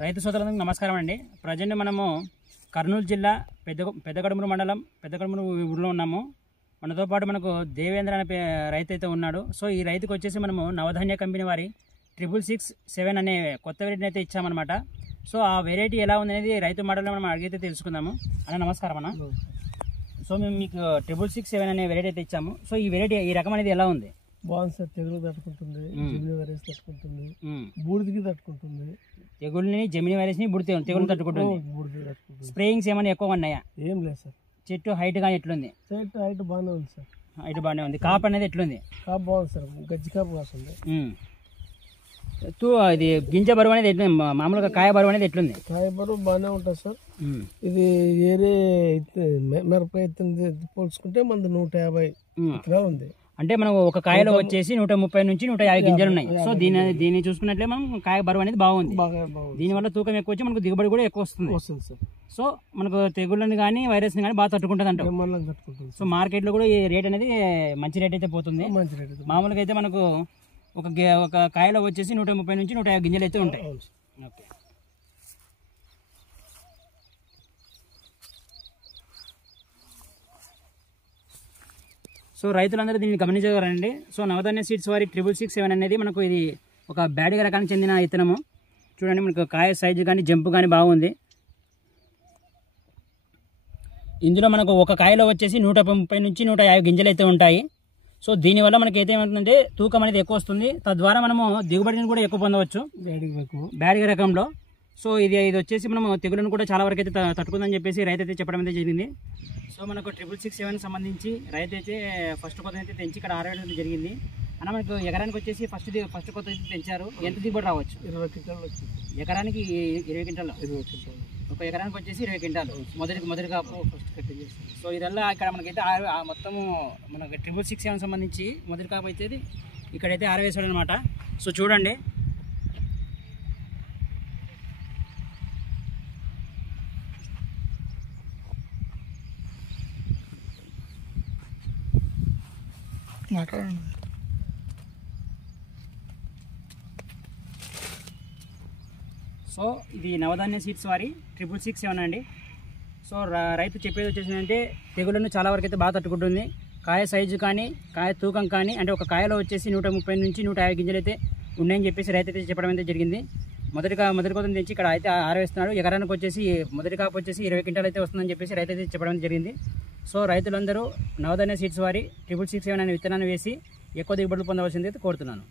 రైతు సోదరులకు నమస్కారం అండి. ప్రజెంట్ మనము కర్నూలు జిల్లా పెద్దగడుమూరు మండలం పెద్దగడుమూరు ఊరిలో ఉన్నాము. మనతో పాటు మనకు దేవేంద్ర అనే రైతు అయితే ఉన్నాడు. సో ఈ రైతుకు వచ్చేసి మనము నవధాన్య కంపెనీ వారి 6667 అనే కొత్త వెరైటీని అయితే ఇచ్చామన్నమాట. సో ఆ వెరైటీ ఎలా ఉంది అనేది రైతు మాటల్లో మనం అడిగితే తెలుసుకుందాము. అన్న నమస్కారం అన్న. సో మేము మీకు 6667 అనే వెరైటీ అయితే ఇచ్చాము. సో ఈ వెరైటీ ఈ రకం అనేది ఎలా ఉంది? బాగుంది సార్. తెగులు తట్టుకుంటుంది, జెమిని వైరస్ తట్టుకుంటుంది, బూడిదికి తట్టుకుంటుంది. తెగుల్ని జెమిని వైరస్ ని తెగులు తట్టుకుంటుంది. స్ప్రేయింగ్స్ ఏమైనా ఎక్కువ ఉన్నాయా? ఏం లేదు సార్. చెట్టు హైట్ కానీ ఎట్లుంది? చెట్టు హైట్ బాగానే ఉంది సార్. హైట్ బాగానే ఉంది. కాపు అనేది ఎట్లుంది? కాపు బాగుంది సార్. గజ్జి కాపు కాస్తుంది. ఇది గింజ బరువు అనేది ఎట్లుంది? మామూలుగా కాయ బరువు అనేది ఎట్లుంది? కాయ బరువు బాగానే ఉంటుంది సార్. ఇది ఏరే మిరపకాయ పోల్చుకుంటే మనది 150 ఇట్లా ఉంది. అంటే మనం ఒక కాయలో వచ్చేసి 130 నుంచి 150 గింజలు ఉన్నాయి. సో దీన్ని చూసుకున్నట్లే మనం కాయ బరువు అనేది బాగుంది. దీనివల్ల తూకం ఎక్కువ వచ్చి మనకు దిగుబడి కూడా ఎక్కువ వస్తుంది సార్. సో మనకు తెగుళ్ళని కానీ వైరస్ ని కానీ బాగా తట్టుకుంటుంది అంట. సో మార్కెట్ లో కూడా ఈ రేట్ అనేది మంచి రేట్ అయితే పోతుంది. మామూలుగా అయితే మనకు ఒక కాయలో వచ్చేసి 130 నుంచి 150 గింజలు అయితే ఉంటాయి. ఓకే. సో రైతులందరూ దీన్ని గమనించగలరండి. సో నవధాన్య సీడ్స్ వారి 6667 అనేది మనకు ఇది ఒక బ్యాడిగ రకానికి చెందిన విత్తనము. చూడండి, మనకు కాయ సైజు కానీ జంపు కానీ బాగుంది. ఇందులో మనకు ఒక కాయలో వచ్చేసి 130 నుంచి 150 గింజలు అయితే ఉంటాయి. సో దీనివల్ల మనకి అయితే ఏమవుతుందంటే తూకం అనేది ఎక్కువ వస్తుంది. తద్వారా మనము దిగుబడిని కూడా ఎక్కువ పొందవచ్చు బ్యాడిగ రకంలో. సో ఇది వచ్చేసి మనము తెగులను కూడా చాలా వరకు అయితే తట్టుకుందని చెప్పేసి రైతు అయితే చెప్పడం అయితే జరిగింది. సో మనకు 6667 సంబంధించి రైతు అయితే ఫస్ట్ కొత్త అయితే తెంచి ఇక్కడ ఆరవేయడం జరిగింది. అన్న మనకు ఎకరానికి వచ్చేసి ఫస్ట్ కొత్త అయితే తెంచారు. ఎంత దిగుబడి రావచ్చు? 20 క్వింటాలు వచ్చింది. ఎకరానికి 20 క్వింటాలు. ఒక ఎకరానికి వచ్చేసి 20 క్వింటాలు మొదటిగా ఫస్ట్ కట్టింగ్ చేస్తాం. సో ఇదల్లా ఇక్కడ మనకైతే మొత్తము మనకు 6667 సంబంధించి మొదటి కాపు అయితే ఇక్కడైతే ఆరవేసాడు అనమాట. సో చూడండి, సో ఇది నవధాన్య సీడ్స్ వారి 6667 అండి. సో రైతు చెప్పేది వచ్చేసిందంటే తెగులను చాలా వరకు అయితే బాగా తట్టుకుంటుంది. కాయ సైజు కానీ కాయ తూకం కానీ, అంటే ఒక కాయలో వచ్చేసి 130 నుంచి 150 గింజలు అయితే ఉన్నాయని చెప్పేసి రైతు అయితే చెప్పడం అయితే జరిగింది. మొదటి కోసం తెచ్చి ఇక్కడ అయితే ఆరవేస్తున్నాడు. ఎకరానికి వచ్చేసి మొదటి కాపు వచ్చేసి 20 క్వింటాలు అయితే వస్తుందని చెప్పేసి రైతు అయితే చెప్పడం జరిగింది. సో రైతులందరూ నవధాన్య సీడ్స్ వారి 6667 అనే విత్తనాన్ని వేసి ఎక్కువ దిగుబడులు పొందవలసింది అయితే కోరుతున్నాను.